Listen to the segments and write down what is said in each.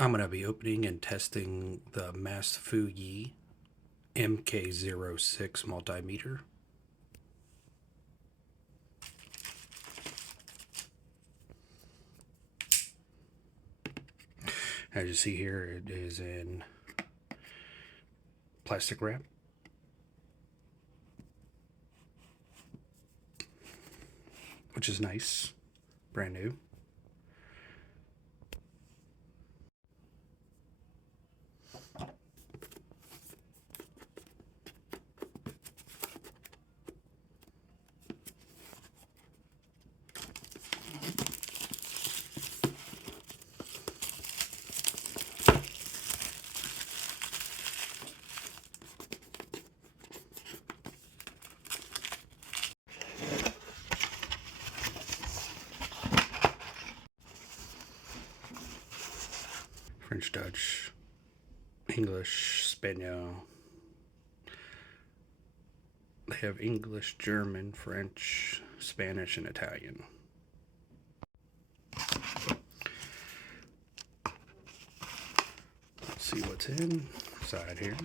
I'm going to be opening and testing the Mastfuyi MK06 multimeter. As you see here, it is in plastic wrap. Which is nice, brand new. French, Dutch, English, Spanish. They have English, German, French, Spanish, and Italian. Let's see what's inside here.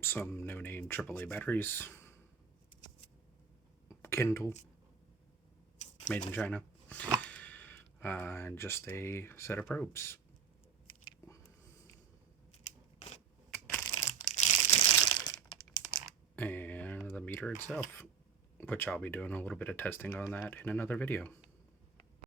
Some no-name AAA batteries, Kindle, made in China, and just a set of probes. And the meter itself, which I'll be doing a little bit of testing on that in another video.